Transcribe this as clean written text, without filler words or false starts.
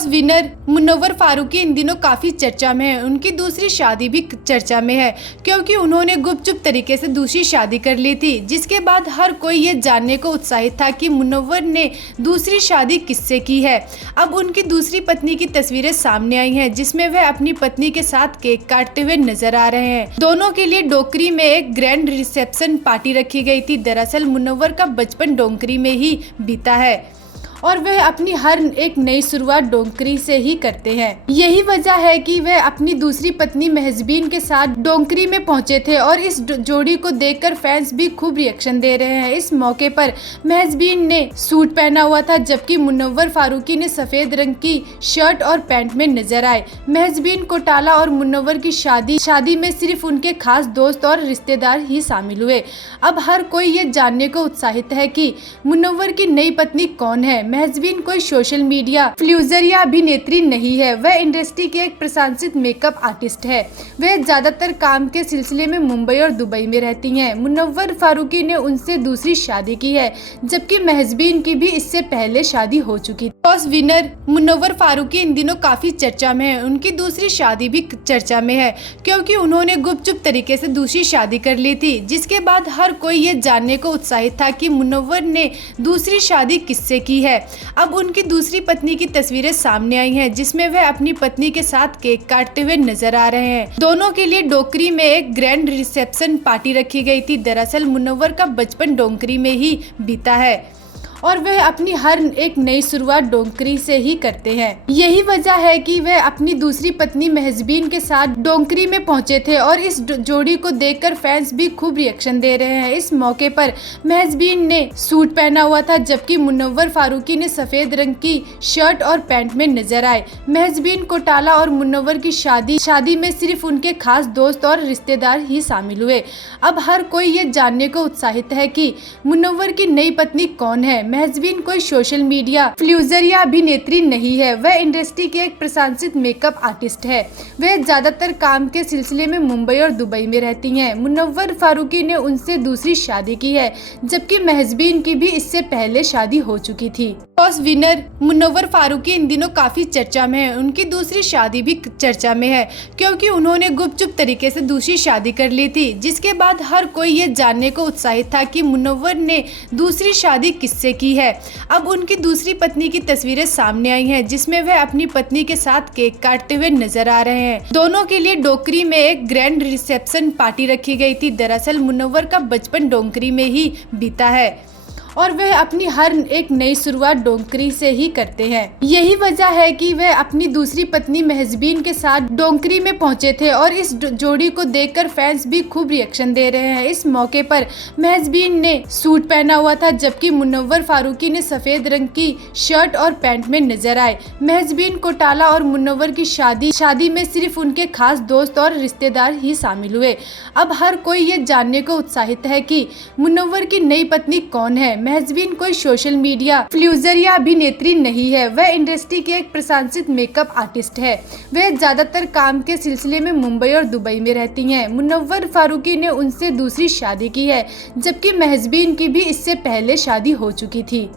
Toss winner Munawwar Farooqui इन दिनों काफ़ी चर्चा में है। उनकी दूसरी शादी भी चर्चा में है क्योंकि उन्होंने गुपचुप तरीके से दूसरी शादी कर ली थी, जिसके बाद हर कोई ये जानने को उत्साहित था कि मुनव्वर ने दूसरी शादी किससे की है। अब उनकी दूसरी पत्नी की तस्वीरें सामने आई हैं, जिसमें वह अपनी पत्नी के साथ केक काटते हुए नजर आ रहे हैं। दोनों के लिए डोकरी में एक ग्रैंड रिसेप्शन पार्टी रखी गई थी। दरअसल मुनव्वर का बचपन डोकरी में ही बीता है और वह अपनी हर एक नई शुरुआत डोकरी से ही करते हैं। यही वजह है कि वह अपनी दूसरी पत्नी महजबीन के साथ डोकरी में पहुंचे थे और इस जोड़ी को देखकर फैंस भी खूब रिएक्शन दे रहे हैं। इस मौके पर महजबीन ने सूट पहना हुआ था, जबकि मुनव्वर फारूकी ने सफेद रंग की शर्ट और पैंट में नजर आए। महजबीन कोटाला और मुनव्वर की शादी में सिर्फ उनके खास दोस्त और रिश्तेदार ही शामिल हुए। अब हर कोई ये जानने को उत्साहित है कि मुनव्वर की नई पत्नी कौन है। महजबीन कोई सोशल मीडिया इन्फ्लुएंसर या अभिनेत्री नहीं है, वह इंडस्ट्री की एक प्रशंसित मेकअप आर्टिस्ट है। वह ज्यादातर काम के सिलसिले में मुंबई और दुबई में रहती हैं। मुनव्वर फारूकी ने उनसे दूसरी शादी की है, जबकि महजबीन की भी इससे पहले शादी हो चुकी थी। टॉस विनर मुनव्वर फारूकी इन दिनों काफी चर्चा में है। उनकी दूसरी शादी भी चर्चा में है क्योंकि उन्होंने गुपचुप तरीके से दूसरी शादी कर ली थी, जिसके बाद हर कोई ये जानने को उत्साहित था कि मुनव्वर ने दूसरी शादी किससे की है। अब उनकी दूसरी पत्नी की तस्वीरें सामने आई हैं, जिसमें वह अपनी पत्नी के साथ केक काटते हुए नजर आ रहे हैं। दोनों के लिए डोकरी में एक ग्रैंड रिसेप्शन पार्टी रखी गई थी। दरअसल मुनव्वर का बचपन डोकरी में ही बीता है और वह अपनी हर एक नई शुरुआत डोकरी से ही करते हैं। यही वजह है कि वह अपनी दूसरी पत्नी महजबीन के साथ डोकरी में पहुंचे थे और इस जोड़ी को देखकर फैंस भी खूब रिएक्शन दे रहे हैं। इस मौके पर महजबीन ने सूट पहना हुआ था, जबकि मुनव्वर फारूकी ने सफेद रंग की शर्ट और पैंट में नजर आए। महजबीन कोटाला और मुनव्वर की शादी में सिर्फ उनके खास दोस्त और रिश्तेदार ही शामिल हुए। अब हर कोई ये जानने को उत्साहित है कि मुनव्वर की नई पत्नी कौन है। महजबीन कोई सोशल मीडिया इन्फ्लुएंसर या अभिनेत्री नहीं है, वह इंडस्ट्री की एक प्रशंसित मेकअप आर्टिस्ट है। वह ज्यादातर काम के सिलसिले में मुंबई और दुबई में रहती हैं। मुनव्वर फारूकी ने उनसे दूसरी शादी की है, जबकि महजबीन की भी इससे पहले शादी हो चुकी थी। टॉस विनर मुनव्वर फारूकी इन दिनों काफी चर्चा में है। उनकी दूसरी शादी भी चर्चा में है क्योंकि उन्होंने गुपचुप तरीके से दूसरी शादी कर ली थी, जिसके बाद हर कोई ये जानने को उत्साहित था कि मुनव्वर ने दूसरी शादी किससे की है। अब उनकी दूसरी पत्नी की तस्वीरें सामने आई हैं, जिसमें वह अपनी पत्नी के साथ केक काटते हुए नजर आ रहे हैं। दोनों के लिए डोकरी में एक ग्रैंड रिसेप्शन पार्टी रखी गई थी। दरअसल मुनव्वर का बचपन डोकरी में ही बीता है और वह अपनी हर एक नई शुरुआत डोकरी से ही करते हैं। यही वजह है कि वह अपनी दूसरी पत्नी महजबीन के साथ डोकरी में पहुंचे थे और इस जोड़ी को देखकर फैंस भी खूब रिएक्शन दे रहे हैं। इस मौके पर महजबीन ने सूट पहना हुआ था, जबकि मुनव्वर फारूकी ने सफेद रंग की शर्ट और पैंट में नजर आए। महजबीन कोटाला और मुनव्वर की शादी में सिर्फ उनके खास दोस्त और रिश्तेदार ही शामिल हुए। अब हर कोई ये जानने को उत्साहित है कि मुनव्वर की नई पत्नी कौन है। महजबीन कोई सोशल मीडिया इन्फ्लुएंसर या अभिनेत्री नहीं है, वह इंडस्ट्री की एक प्रशंसित मेकअप आर्टिस्ट है। वह ज्यादातर काम के सिलसिले में मुंबई और दुबई में रहती हैं। मुनव्वर फारूकी ने उनसे दूसरी शादी की है, जबकि महजबीन की भी इससे पहले शादी हो चुकी थी।